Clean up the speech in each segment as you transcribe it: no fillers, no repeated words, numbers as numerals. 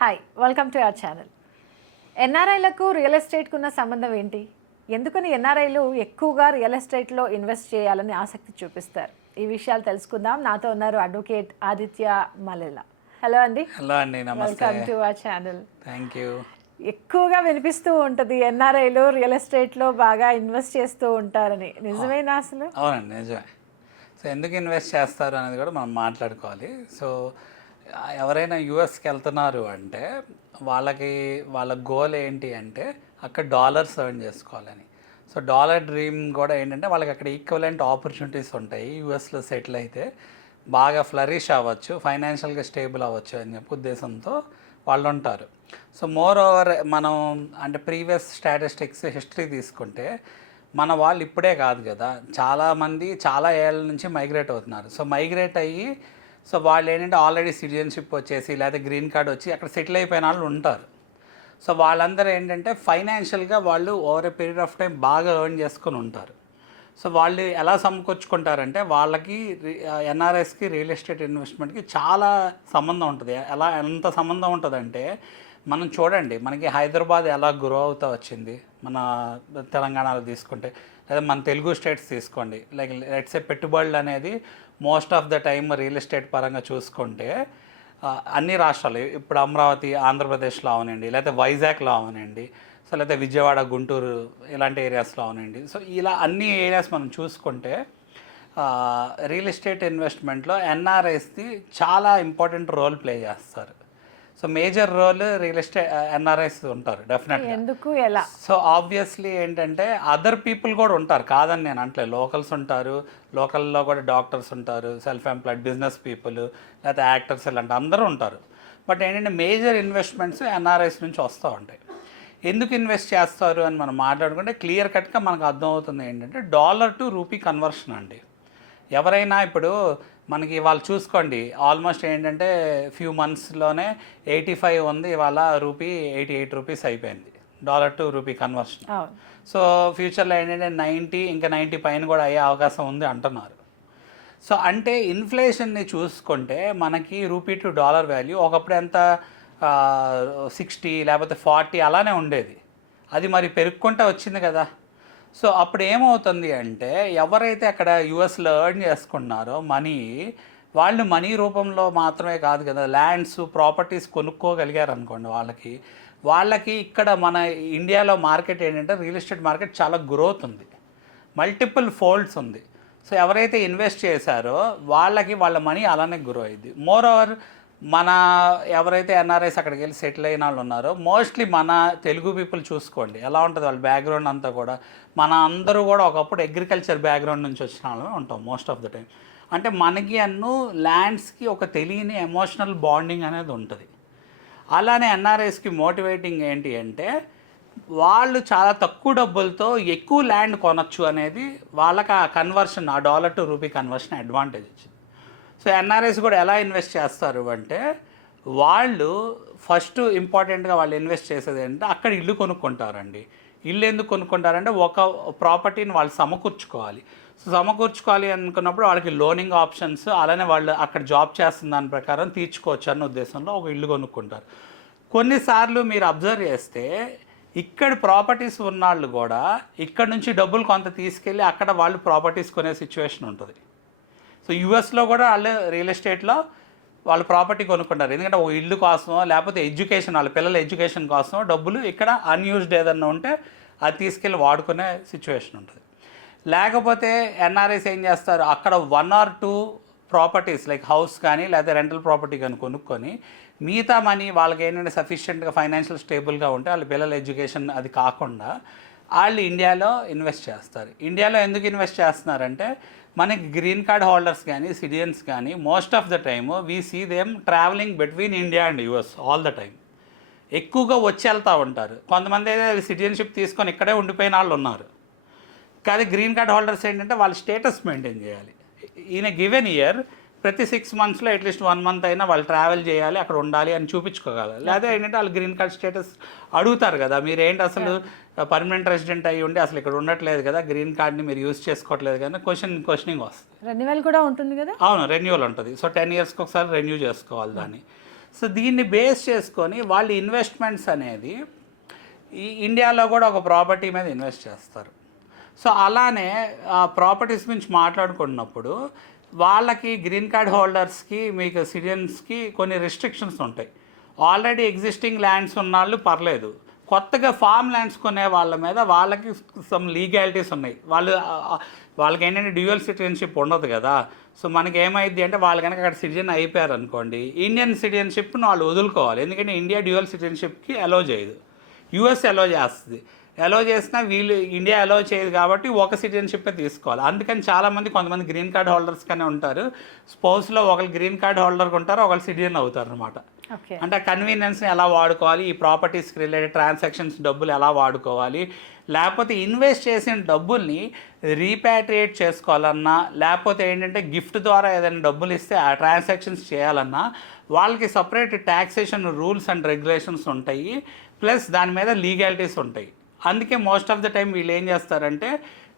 Hi, welcome to our channel. ఎన్ఆర్ఐలకు real ఎస్టేట్కు ఉన్న సంబంధం ఏంటి? ఎందుకని ఎన్ఆర్ఐలు ఎక్కువగా రియల్ ఎస్టేట్లో ఇన్వెస్ట్ చేయాలని ఆసక్తి చూపిస్తారు? ఈ విషయాలు తెలుసుకుందాం. నాతో ఉన్నారు అడ్వకేట్ ఆదిత్య మల్లెల. హలో అండి. హలో అండి, నమస్తే. Welcome to our channel. Thank you. ఎక్కువగా వినిపిస్తూ ఉంటుంది ఎన్ఆర్ఐలు రియల్ ఎస్టేట్లో బాగా ఇన్వెస్ట్ చేస్తూ ఉంటారని. నిజమేనా అసలు? అవునండి, నిజమే. సో ఎందుకు ఇన్వెస్ట్ చేస్తారు అనేది కూడా మనం మాట్లాడుకోవాలి. సో ఎవరైనా యూఎస్కి వెళ్తున్నారు అంటే వాళ్ళ గోల్ ఏంటి అంటే అక్కడ డాలర్స్ ఎర్న్ చేసుకోవాలని. సో డాలర్ డ్రీమ్ కూడా ఏంటంటే వాళ్ళకి అక్కడ ఈక్వలెంట్ ఆపర్చునిటీస్ ఉంటాయి. యూఎస్లో సెటిల్ అయితే బాగా ఫ్లరిష్ అవ్వచ్చు, ఫైనాన్షియల్గా స్టేబుల్ అవ్వచ్చు అని చెప్పి ఉద్దేశంతో వాళ్ళు ఉంటారు. సో మోర్ ఓవర్ మనం అంటే ప్రీవియస్ స్టాటిస్టిక్స్ హిస్టరీ తీసుకుంటే మన వాళ్ళు ఇప్పుడే కాదు కదా, చాలామంది చాలా ఏళ్ళ నుంచి మైగ్రేట్ అవుతున్నారు. సో మైగ్రేట్ అయ్యి సో వాళ్ళు ఏంటంటే ఆల్రెడీ సిటిజన్షిప్ వచ్చేసి లేకపోతే గ్రీన్ కార్డ్ వచ్చి అక్కడ సెటిల్ అయిపోయిన వాళ్ళు ఉంటారు. సో వాళ్ళందరూ ఏంటంటే ఫైనాన్షియల్గా వాళ్ళు over a period of time బాగా ఎర్న్ చేసుకొని ఉంటారు. సో వాళ్ళు ఎలా సమకూర్చుకుంటారంటే వాళ్ళకి ఎన్ఆర్ఎస్కి రియల్ ఎస్టేట్ ఇన్వెస్ట్మెంట్కి చాలా సంబంధం ఉంటుంది. ఎంత సంబంధం ఉంటుందంటే మనం చూడండి, మనకి హైదరాబాద్ ఎలా గ్రో అవుతూ వచ్చింది మన తెలంగాణలో తీసుకుంటే, లేదా మన తెలుగు స్టేట్స్ తీసుకోండి. లైక్ లెట్స్ ఏ పెట్టుబడులు అనేది most of the time real estate పరంగా చూసుకుంటే అన్ని రాష్ట్రాలు, ఇప్పుడు అమరావతి ఆంధ్రప్రదేశ్లో అవనండి, లేకపోతే వైజాగ్లో అవనండి, సో లేకపోతే విజయవాడ గుంటూరు ఇలాంటి ఏరియాస్లో అవనండి. సో ఇలా అన్ని ఏరియాస్ మనం చూసుకుంటే రియల్ ఎస్టేట్ ఇన్వెస్ట్మెంట్లో ఎన్ఆర్ఐస్ది చాలా ఇంపార్టెంట్ రోల్ ప్లే చేస్తారు. So major role real estate NRIs ఉంటారు డెఫినెట్గా. ఎందుకు, ఎలా? సో ఆబ్వియస్లీ ఏంటంటే అదర్ పీపుల్ కూడా ఉంటారు, కాదని నేను అంటలేదు. లోకల్స్ ఉంటారు, లోకల్లో కూడా డాక్టర్స్ ఉంటారు, సెల్ఫ్ ఎంప్లాయిడ్ బిజినెస్ పీపుల్, లేకపోతే యాక్టర్స్ ఇలాంటి అందరూ ఉంటారు. బట్ ఏంటంటే మేజర్ ఇన్వెస్ట్మెంట్స్ ఎన్ఆర్ఐస్ నుంచి వస్తూ ఉంటాయి. ఎందుకు ఇన్వెస్ట్ చేస్తారు అని మనం మాట్లాడుకుంటే క్లియర్ కట్గా మనకు అర్థమవుతుంది ఏంటంటే డాలర్ టు రూపీ కన్వర్షన్ అండి. ఎవరైనా ఇప్పుడు మనకి వాళ్ళు చూసుకోండి, ఆల్మోస్ట్ ఏంటంటే ఫ్యూ మంత్స్లోనే 85 ఉంది, ఇవాళ రూపీ 88 రూపీస్ అయిపోయింది dollar to rupee conversion. So ఫ్యూచర్లో ఏంటంటే 90 ఇంకా 90 పైన కూడా అయ్యే అవకాశం ఉంది అంటున్నారు. సో అంటే ఇన్ఫ్లేషన్ని చూసుకుంటే మనకి రూపీ టు డాలర్ వాల్యూ ఒకప్పుడు ఎంత 60 లేకపోతే 40 అలానే ఉండేది. అది మరి పెరుగుకుంటూ వచ్చింది కదా. సో అప్పుడు ఏమవుతుంది అంటే ఎవరైతే అక్కడ యూఎస్లో ఎర్న్ చేసుకున్నారో వాళ్ళు మనీ రూపంలో మాత్రమే కాదు కదా, ల్యాండ్స్ ప్రాపర్టీస్ కొనుక్కోగలిగారు అనుకోండి, వాళ్ళకి ఇక్కడ మన ఇండియాలో మార్కెట్ ఏంటంటే రియల్ ఎస్టేట్ మార్కెట్ చాలా గ్రోత్ ఉంది, మల్టిపుల్ ఫోల్డ్స్ ఉంది. సో ఎవరైతే ఇన్వెస్ట్ చేశారో వాళ్ళ మనీ అలానే గ్రో అయింది. మోర్ ఓవర్ ఎవరైతే ఎన్ఆర్ఐస్ అక్కడికి వెళ్ళి సెటిల్ అయిన వాళ్ళు ఉన్నారో మోస్ట్లీ మన తెలుగు పీపుల్ చూసుకోండి ఎలా ఉంటుంది వాళ్ళ బ్యాక్గ్రౌండ్ అంతా కూడా. మన అందరూ కూడా ఒకప్పుడు అగ్రికల్చర్ బ్యాక్గ్రౌండ్ నుంచి వచ్చిన వాళ్ళమే ఉంటాం మోస్ట్ ఆఫ్ ద టైం. అంటే మనకి ల్యాండ్స్కి ఒక తెలియని ఎమోషనల్ బాండింగ్ అనేది ఉంటుంది. అలానే ఎన్ఆర్ఐస్కి మోటివేటింగ్ ఏంటి అంటే వాళ్ళు చాలా తక్కువ డబ్బులతో ఎక్కువ ల్యాండ్ కొనొచ్చు అనేది వాళ్ళకి ఆ కన్వర్షన్, ఆ dollar to rupee conversion advantage వచ్చింది. సో ఎన్ఆర్ఐస్ కూడా ఎలా ఇన్వెస్ట్ చేస్తారు అంటే వాళ్ళు ఫస్ట్ ఇంపార్టెంట్గా వాళ్ళు ఇన్వెస్ట్ చేసేది ఏంటంటే అక్కడ ఇల్లు కొనుక్కుంటారండి. ఇల్లు ఎందుకు కొనుక్కుంటారంటే ఒక ప్రాపర్టీని వాళ్ళు సమకూర్చుకోవాలి. సో సమకూర్చుకోవాలి అనుకున్నప్పుడు వాళ్ళకి లోనింగ్ ఆప్షన్స్, అలానే వాళ్ళు అక్కడ జాబ్ చేస్తున్న దాని ప్రకారం తీర్చుకోవచ్చు అన్న ఉద్దేశంలో ఒక ఇల్లు కొనుక్కుంటారు. కొన్నిసార్లు మీరు అబ్జర్వ్ చేస్తే ఇక్కడ ప్రాపర్టీస్ ఉన్నవాళ్ళు కూడా ఇక్కడ నుంచి డబ్బులు కొంత తీసుకెళ్ళి అక్కడ వాళ్ళు ప్రాపర్టీస్ కొనే సిచ్యువేషన్ ఉంటుంది. సో యూఎస్లో కూడా వాళ్ళు రియల్ ఎస్టేట్లో వాళ్ళు ప్రాపర్టీ కొనుక్కుంటారు. ఎందుకంటే ఒక ఇల్లు కోసమో లేకపోతే ఎడ్యుకేషన్, వాళ్ళ పిల్లల ఎడ్యుకేషన్ కోసమో డబ్బులు ఇక్కడ అన్యూజ్డ్ ఏదన్నా ఉంటే అది తీసుకెళ్ళి వాడుకునే సిచ్యువేషన్ ఉంటుంది. లేకపోతే ఎన్ఆర్ఐస్ ఏం చేస్తారు, అక్కడ 1 or 2 ప్రాపర్టీస్ లైక్ హౌస్ కానీ లేకపోతే రెంటల్ ప్రాపర్టీ కానీ కొనుక్కొని మిగతా మనీ వాళ్ళకి ఏంటంటే సఫిషియెంట్గా ఫైనాన్షియల్ స్టేబుల్గా ఉంటే వాళ్ళ పిల్లల ఎడ్యుకేషన్ అది కాకుండా వాళ్ళు ఇండియాలో ఇన్వెస్ట్ చేస్తారు. ఇండియాలో ఎందుకు ఇన్వెస్ట్ చేస్తున్నారంటే మనకి గ్రీన్ కార్డ్ హోల్డర్స్ కానీ సిటిజన్స్ కానీ most of the time we see them travelling between India and US all the time. ఎక్కువగా వచ్చి వెళ్తూ ఉంటారు. కొంతమంది అయితే సిటిజన్షిప్ తీసుకొని ఇక్కడే ఉండిపోయిన వాళ్ళు ఉన్నారు. కానీ గ్రీన్ కార్డ్ హోల్డర్స్ ఏంటంటే వాళ్ళ స్టేటస్ మెయింటైన్ చేయాలి. ఈయన గివెన్ ఇయర్ ప్రతి 6 monthsలో అట్లీస్ట్ 1 month అయినా వాళ్ళు ట్రావెల్ చేయాలి, అక్కడ ఉండాలి అని చూపించుకోగలరు. లేదా ఏంటంటే వాళ్ళు గ్రీన్ కార్డ్ స్టేటస్ అడుగుతారు కదా, మీరేంటి అసలు పర్మనెంట్ రెసిడెంట్ అయ్యి ఉండి అసలు ఇక్కడ ఉండట్లేదు కదా, గ్రీన్ కార్డ్ని మీరు యూజ్ చేసుకోవట్లేదు కదా, క్వశ్చనింగ్ వస్తుంది. రెన్యువల్ కూడా ఉంటుంది కదా. అవును, రెన్యువల్ ఉంటుంది. సో 10 yearsకి ఒకసారి రెన్యూ చేసుకోవాలి దాన్ని. సో దీన్ని బేస్ చేసుకొని వాళ్ళు ఇన్వెస్ట్మెంట్స్ అనేది ఈ ఇండియాలో కూడా ఒక ప్రాపర్టీ మీద ఇన్వెస్ట్ చేస్తారు. సో అలానే ఆ ప్రాపర్టీస్ గురించి మాట్లాడుకున్నప్పుడు వాళ్ళకి గ్రీన్ కార్డ్ హోల్డర్స్కి మీకు సిటిజన్స్కి కొన్ని రెస్ట్రిక్షన్స్ ఉంటాయి. ఆల్రెడీ ఎగ్జిస్టింగ్ ల్యాండ్స్ ఉన్న వాళ్ళు పర్లేదు, కొత్తగా ఫామ్ ల్యాండ్స్ కొనే వాళ్ళ మీద వాళ్ళకి సమ్ లీగాలిటీస్ ఉన్నాయి. వాళ్ళకి ఏంటంటే డ్యూయల్ సిటిజన్షిప్ ఉండదు కదా. సో మనకి ఏమైంది అంటే వాళ్ళు కనుక అక్కడ సిటిజన్ అయిపోయారు అనుకోండి, ఇండియన్ సిటిజన్షిప్ను వాళ్ళు వదులుకోవాలి. ఎందుకంటే ఇండియా డ్యూయల్ సిటిజన్షిప్కి అలో చేయదు, యుఎస్ అలో చేస్తుంది. అలో చేసినా వీళ్ళు ఇండియా అలో చేయదు కాబట్టి ఒక సిటిజన్షిప్పే తీసుకోవాలి. అందుకని చాలామంది కొంతమంది గ్రీన్ కార్డ్ హోల్డర్స్ కానీ ఉంటారు, స్పౌస్లో ఒకళ్ళు గ్రీన్ కార్డ్ హోల్డర్కి ఉంటారు, ఒకళ్ళు సిటిజన్ అవుతారు అనమాట. అంటే కన్వీనియన్స్ని ఎలా వాడుకోవాలి, ఈ ప్రాపర్టీస్కి రిలేటెడ్ ట్రాన్సాక్షన్స్ డబ్బులు ఎలా వాడుకోవాలి, లేకపోతే ఇన్వెస్ట్ చేసిన డబ్బుల్ని రీపాట్రియేట్ చేసుకోవాలన్నా, లేకపోతే ఏంటంటే గిఫ్ట్ ద్వారా ఏదైనా డబ్బులు ఇస్తే ఆ ట్రాన్సాక్షన్స్ చేయాలన్నా వాళ్ళకి separate taxation rules and regulations ఉంటాయి, ప్లస్ దాని మీద లీగాలిటీస్ ఉంటాయి. అందుకే మోస్ట్ ఆఫ్ ద టైం వీళ్ళు ఏం చేస్తారంటే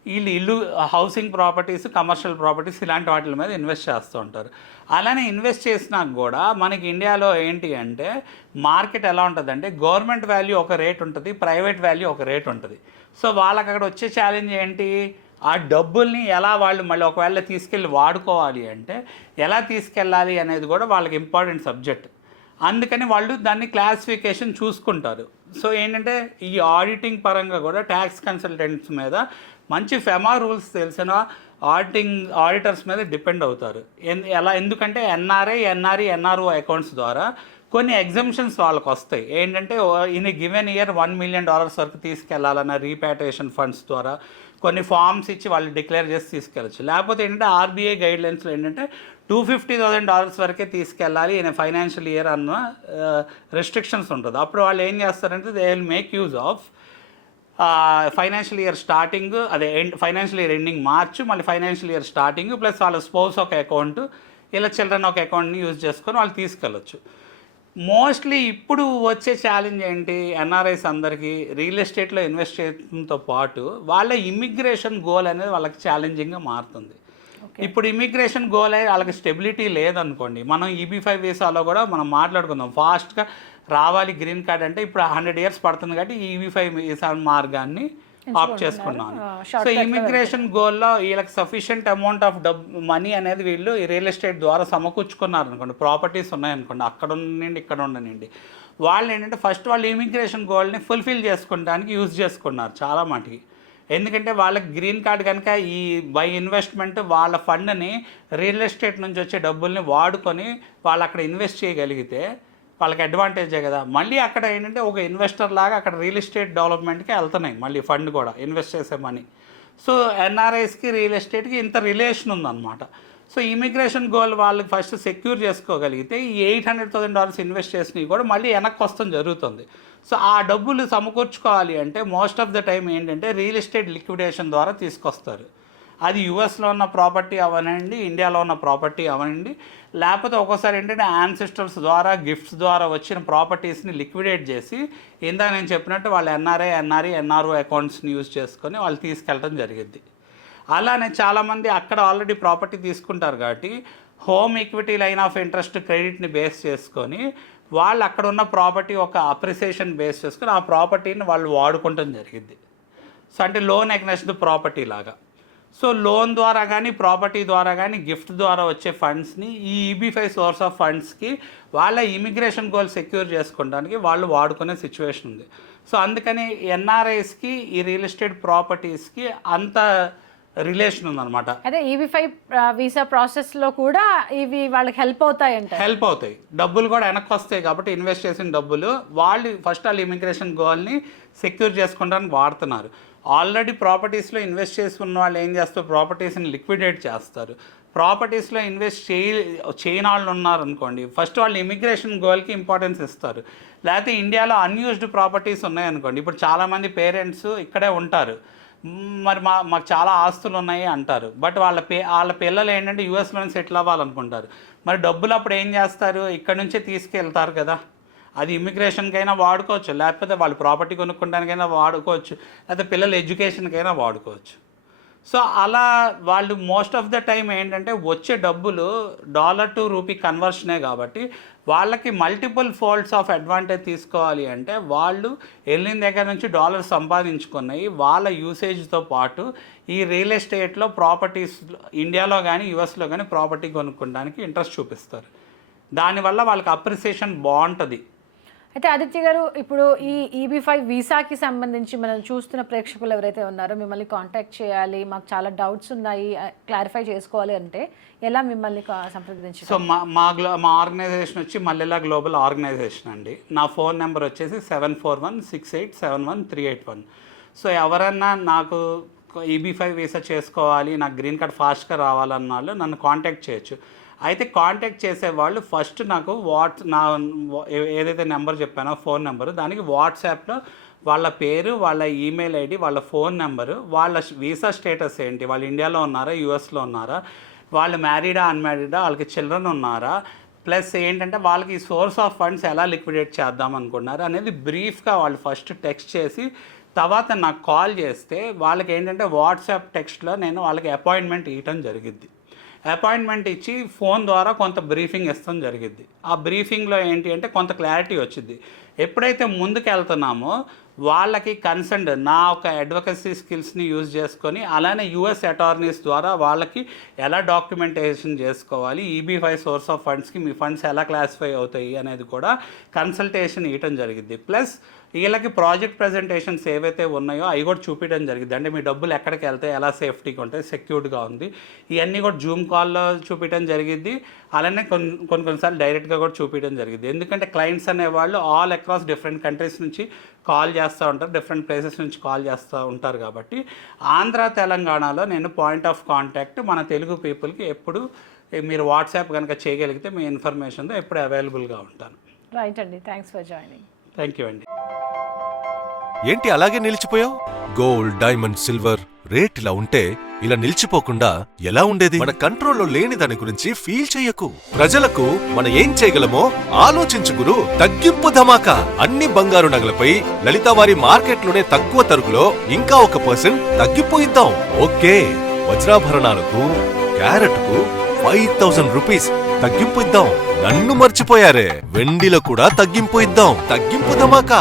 వీళ్ళు ఇల్లు హౌసింగ్ ప్రాపర్టీస్, కమర్షియల్ ప్రాపర్టీస్ ఇలాంటి వాటి మీద ఇన్వెస్ట్ చేస్తూ ఉంటారు. అలానే ఇన్వెస్ట్ చేసినాక కూడా మనకి ఇండియాలో ఏంటి అంటే మార్కెట్ ఎలా ఉంటుందంటే గవర్నమెంట్ వాల్యూ ఒక రేట్ ఉంటుంది, ప్రైవేట్ వాల్యూ ఒక రేట్ ఉంటుంది. సో వాళ్ళకి అక్కడ వచ్చే ఛాలెంజ్ ఏంటి, ఆ డబ్బుల్ని ఎలా వాళ్ళు మళ్ళీ ఒకవేళ తీసుకెళ్ళి వాడుకోవాలి అంటే ఎలా తీసుకెళ్ళాలి అనేది కూడా వాళ్ళకి ఇంపార్టెంట్ సబ్జెక్ట్. అందుకని వాళ్ళు దాన్ని క్లాసిఫికేషన్ చూసుకుంటారు. సో ఏంటంటే ఈ ఆడిటింగ్ పరంగా కూడా ట్యాక్స్ కన్సల్టెంట్స్ మీద మంచి ఫెమా రూల్స్ తెలిసిన ఆడిటర్స్ మీద డిపెండ్ అవుతారు. ఎందుకంటే ఎన్ఆర్ఓ అకౌంట్స్ ద్వారా కొన్ని ఎగ్జంప్షన్స్ వాళ్ళకి వస్తాయి. ఏంటంటే ఇన్ గివెన్ ఇయర్ $1 million వరకు తీసుకెళ్లాలన్న రీపాట్రియేషన్ ఫండ్స్ ద్వారా కొన్ని ఫామ్స్ ఇచ్చి వాళ్ళు డిక్లేర్ చేసి తీసుకెళ్ళచ్చు. లేకపోతే ఏంటంటే ఆర్బీఐ గైడ్లైన్స్లో ఏంటంటే $250,000 వరకే తీసుకెళ్ళాలి ఇన్ ఫైనాన్షియల్ ఇయర్ అన్న రెస్ట్రిక్షన్స్ ఉంటుంది. అప్పుడు వాళ్ళు ఏం చేస్తారంటే they will make use of financial year starting, అదే ఫైనాన్షియల్ ఇయర్ ఎండింగ్ మార్చ్, మళ్ళీ ఫైనాన్షియల్ ఇయర్ స్టార్టింగ్ ప్లస్ వాళ్ళ స్పౌస్ ఒక అకౌంట్, ఇలా చిల్డ్రన్ ఒక అకౌంట్ని యూజ్ చేసుకొని వాళ్ళు తీసుకెళ్ళచ్చు. మోస్ట్లీ ఇప్పుడు వచ్చే ఛాలెంజ్ ఏంటి, ఎన్ఆర్ఐస్ అందరికీ రియల్ ఎస్టేట్లో ఇన్వెస్ట్ చేయడంతో పాటు వాళ్ళ ఇమిగ్రేషన్ గోల్ అనేది వాళ్ళకి ఛాలెంజింగ్గా మారుతుంది. ఇప్పుడు ఇమిగ్రేషన్ గోల్ అయ్యి వాళ్ళకి స్టెబిలిటీ లేదనుకోండి, మనం EB-5 వీసాలో కూడా మనం మాట్లాడుకుందాం, ఫాస్ట్గా రావాలి గ్రీన్ కార్డ్ అంటే ఇప్పుడు 100 years పడుతుంది కాబట్టి EB-5 వీసా మార్గాన్ని ఆప్ట్ చేసుకున్నాను. సో ఇమిగ్రేషన్ గోల్లో వీళ్ళకి సఫిషియంట్ అమౌంట్ ఆఫ్ మనీ అనేది వీళ్ళు ఈ రియల్ ఎస్టేట్ ద్వారా సమకూర్చుకున్నారు అనుకోండి, ప్రాపర్టీస్ ఉన్నాయనుకోండి, అక్కడ ఉండండి ఇక్కడ ఉండనండి, వాళ్ళు ఏంటంటే ఫస్ట్ వాళ్ళు ఇమిగ్రేషన్ గోల్ని ఫుల్ఫిల్ చేసుకోవడానికి యూజ్ చేసుకున్నారు చాలా మటుకి. ఎందుకంటే వాళ్ళకి గ్రీన్ కార్డ్ కనుక ఈ బై ఇన్వెస్ట్మెంట్ వాళ్ళ ఫండ్ని రియల్ ఎస్టేట్ నుంచి వచ్చే డబ్బుల్ని వాడుకొని వాళ్ళు అక్కడ ఇన్వెస్ట్ చేయగలిగితే వాళ్ళకి అడ్వాంటేజే కదా. మళ్ళీ అక్కడ ఏంటంటే ఒక ఇన్వెస్టర్ లాగా అక్కడ రియల్ ఎస్టేట్ డెవలప్మెంట్కి వెళ్తున్నాయి మళ్ళీ ఫండ్ కూడా ఇన్వెస్ట్ చేసే మనీ. సో ఎన్ఆర్ఐస్కి రియల్ ఎస్టేట్కి ఇంత రిలేషన్ ఉందన్నమాట. సో ఇమిగ్రేషన్ గోల్ వాళ్ళకి ఫస్ట్ సెక్యూర్ చేసుకోగలిగితే ఈ $800,000 ఇన్వెస్ట్ చేసినవి కూడా మళ్ళీ వెనక్కి వస్తాం జరుగుతుంది. సో ఆ డబ్బులు సమకూర్చుకోవాలి అంటే మోస్ట్ ఆఫ్ ద టైం ఏంటంటే రియల్ ఎస్టేట్ లిక్విడేషన్ ద్వారా తీసుకొస్తారు. అది యుఎస్లో ఉన్న ప్రాపర్టీ అవనండి, ఇండియాలో ఉన్న ప్రాపర్టీ అవనండి, లేకపోతే ఒక్కోసారి ఏంటంటే యాన్సెస్టర్స్ ద్వారా గిఫ్ట్స్ ద్వారా వచ్చిన ప్రాపర్టీస్ని లిక్విడేట్ చేసి ఇందాక నేను చెప్పినట్టు వాళ్ళు ఎన్ఆర్ఓ అకౌంట్స్ని యూజ్ చేసుకొని వాళ్ళు తీసుకెళ్ళడం జరిగింది. అలానే చాలామంది అక్కడ ఆల్రెడీ ప్రాపర్టీ తీసుకుంటారు కాబట్టి home equity line of interest క్రెడిట్ని బేస్ చేసుకొని వాళ్ళు అక్కడ ఉన్న ప్రాపర్టీ ఒక అప్రిసియేషన్ బేస్ చేసుకొని ఆ ప్రాపర్టీని వాళ్ళు వాడుకుంటం జరిగింది. సో అంటే లోన్ అగైన్స్ట్ ప్రాపర్టీ లాగా. సో లోన్ ద్వారా కానీ ప్రాపర్టీ ద్వారా కానీ గిఫ్ట్ ద్వారా వచ్చే ఫండ్స్ని ఈ EB-5 సోర్స్ ఆఫ్ ఫండ్స్కి వాళ్ళ ఇమిగ్రేషన్ గోల్ సెక్యూర్ చేసుకోవడానికి వాళ్ళు వాడుకునే సిచ్యువేషన్ ఉంది. సో అందుకని ఎన్ఆర్ఐస్కి ఈ రియల్ ఎస్టేట్ ప్రాపర్టీస్కి అంత రిలేషన్ ఉందన్నమాట. అదే EB-5 వీసా ప్రాసెస్లో కూడా ఇవి వాళ్ళకి హెల్ప్ అవుతాయి, డబ్బులు కూడా వెనక్కి వస్తాయి కాబట్టి ఇన్వెస్ట్ చేసిన డబ్బులు వాళ్ళు ఫస్ట్ వాళ్ళు ఇమిగ్రేషన్ గోల్ని సెక్యూర్ చేసుకోవడానికి వాడుతున్నారు. ఆల్రెడీ ప్రాపర్టీస్లో ఇన్వెస్ట్ చేసుకున్న వాళ్ళు ఏం చేస్తారు, ప్రాపర్టీస్ని లిక్విడేట్ చేస్తారు. ప్రాపర్టీస్లో ఇన్వెస్ట్ చేయని వాళ్ళు ఉన్నారనుకోండి, ఫస్ట్ వాళ్ళు ఇమిగ్రేషన్ గోల్కి ఇంపార్టెన్స్ ఇస్తారు. లేకపోతే ఇండియాలో అన్యూజ్డ్ ప్రాపర్టీస్ ఉన్నాయనుకోండి, ఇప్పుడు చాలామంది పేరెంట్స్ ఇక్కడే ఉంటారు, మరి మాకు చాలా ఆస్తులు ఉన్నాయి అంటారు, బట్ వాళ్ళ పిల్లలు ఏంటంటే యూఎస్లోనే సెటిల్ అవ్వాలనుకుంటారు. మరి డబ్బులు అప్పుడు ఏం చేస్తారు, ఇక్కడ నుంచే తీసుకెళ్తారు కదా, అది ఇమిగ్రేషన్కైనా వాడుకోవచ్చు, లేకపోతే వాళ్ళు ప్రాపర్టీ కొనుక్కోవడానికైనా వాడుకోవచ్చు, లేకపోతే పిల్లల ఎడ్యుకేషన్కైనా వాడుకోవచ్చు. సో అలా వాళ్ళు మోస్ట్ ఆఫ్ ద టైం ఏంటంటే వచ్చే డబ్బులు డాలర్ టు రూపీ కన్వర్షనే కాబట్టి వాళ్ళకి మల్టిపుల్ ఫోల్డ్స్ ఆఫ్ అడ్వాంటేజ్ తీసుకోవాలి అంటే వాళ్ళు వెళ్ళిన దగ్గర నుంచి డాలర్ సంపాదించుకున్నాయి వాళ్ళ యూసేజ్తో పాటు ఈ రియల్ ఎస్టేట్లో ప్రాపర్టీస్ ఇండియాలో కానీ యుఎస్లో కానీ ప్రాపర్టీ కొనుక్కోవడానికి ఇంట్రెస్ట్ చూపిస్తారు. దానివల్ల వాళ్ళకి అప్రిసియేషన్ బాగుంటుంది. అయితే ఆదిత్య గారు, ఇప్పుడు ఈ EB-5 వీసాకి సంబంధించి మనం చూస్తున్న ప్రేక్షకులు ఎవరైతే ఉన్నారో మిమ్మల్ని కాంటాక్ట్ చేయాలి, మాకు చాలా డౌట్స్ ఉన్నాయి, క్లారిఫై చేసుకోవాలి అంటే ఎలా మిమ్మల్ని సంప్రదించాలి? సో మా ఆర్గనైజేషన్ వచ్చి మల్లెలా గ్లోబల్ ఆర్గనైజేషన్ అండి. నా ఫోన్ నెంబర్ వచ్చేసి 7416871381. సో ఎవరన్నా నాకు EB-5 వీసా చేసుకోవాలి, నాకు గ్రీన్ కార్డ్ ఫాస్ట్గా రావాలన్న వాళ్ళు నన్ను కాంటాక్ట్ చేయొచ్చు. అయితే కాంటాక్ట్ చేసేవాళ్ళు ఫస్ట్ నాకు నా ఏదైతే నెంబర్ చెప్పానో ఫోన్ నెంబరు, దానికి వాట్సాప్లో వాళ్ళ పేరు, వాళ్ళ ఈమెయిల్ ఐడి, వాళ్ళ ఫోన్ నెంబరు, వాళ్ళ వీసా స్టేటస్ ఏంటి, వాళ్ళు ఇండియాలో ఉన్నారా యూఎస్లో ఉన్నారా, వాళ్ళు మ్యారీడా అన్మ్యారీడా, వాళ్ళకి చిల్డ్రన్ ఉన్నారా, ప్లస్ ఏంటంటే వాళ్ళకి ఈ సోర్స్ ఆఫ్ ఫండ్స్ ఎలా లిక్విడేట్ చేద్దాం అనుకున్నారు అనేది బ్రీఫ్గా వాళ్ళు ఫస్ట్ టెక్స్ట్ చేసి తర్వాత నాకు కాల్ చేస్తే వాళ్ళకి ఏంటంటే వాట్సాప్ టెక్స్ట్లో నేను వాళ్ళకి అపాయింట్మెంట్ ఇవ్వటం జరిగిద్ది. అపాయింట్మెంట్ ఇచ్చి ఫోన్ ద్వారా కొంత బ్రీఫింగ్ ఇస్తాం జరిగిద్ది. ఆ బ్రీఫింగ్లో ఏంటి అంటే కొంత క్లారిటీ వచ్చింది. ఎప్పుడైతే ముందుకు వెళ్తున్నామో వాళ్ళకి కన్సర్న్ నా ఒక అడ్వకసీ స్కిల్స్ని యూజ్ చేసుకొని అలానే యుఎస్ అటార్నీస్ ద్వారా వాళ్ళకి ఎలా డాక్యుమెంటేషన్ చేసుకోవాలి, EB-5 సోర్స్ ఆఫ్ ఫండ్స్కి మీ ఫండ్స్ ఎలా క్లాసిఫై అవుతాయి అనేది కూడా కన్సల్టేషన్ ఇవ్వటం జరిగింది. ప్లస్ వీళ్ళకి ప్రాజెక్ట్ ప్రజెంటేషన్స్ ఏవైతే ఉన్నాయో అవి కూడా చూపించడం జరిగింది. అంటే మీ డబ్బులు ఎక్కడికి వెళ్తాయి, ఎలా సేఫ్టీగా ఉంటాయి, సెక్యూర్డ్గా ఉంది, ఇవన్నీ కూడా జూమ్ కాల్లో చూపించడం జరిగింది. అలానే కొన్నిసార్లు డైరెక్ట్గా కూడా చూపించడం జరిగింది. ఎందుకంటే క్లయింట్స్ అనేవాళ్ళు ఆల్ అక్రాస్ డిఫరెంట్ కంట్రీస్ నుంచి కాల్ చేస్తూ ఉంటారు, డిఫరెంట్ ప్లేసెస్ నుంచి కాల్ చేస్తూ ఉంటారు. కాబట్టి ఆంధ్ర తెలంగాణలో నేను పాయింట్ ఆఫ్ కాంటాక్ట్ మన తెలుగు పీపుల్కి ఎప్పుడు మీరు వాట్సాప్ కనుక చేయగలిగితే మీ ఇన్ఫర్మేషన్తో ఎప్పుడు అవైలబుల్గా ఉంటాను. రైట్ అండి, thanks for joining. Thank you అండి. ఏంటి అలాగే నిలిచిపోయావు? గోల్డ్, డైమండ్, సిల్వర్ రేట్ ఇలా ఉంటే ఇలా నిలిచిపోకుండా ఎలా ఉండేది? మన కంట్రోల్లో లేని దాని గురించి ఫీల్ చెయ్యకు. ప్రజలకు మనం ఏం చేయగలమో ఆలోచించు గురు. తగ్గింపు ధమాకా. అన్ని బంగారు నగలపై లలిత వారి మార్కెట్లోనే తక్కువ తరుగులో ఇంకా 1% తగ్గింపు ఇద్దాం. ఓకే, వజ్రాభరణాలకు క్యారెట్కు 5000 రూపీస్ తగ్గింపు ఇద్దాం. నన్ను మర్చిపోయారే, వెండిలో కూడా తగ్గింపు ఇద్దాం. తగ్గింపు ధమాకా.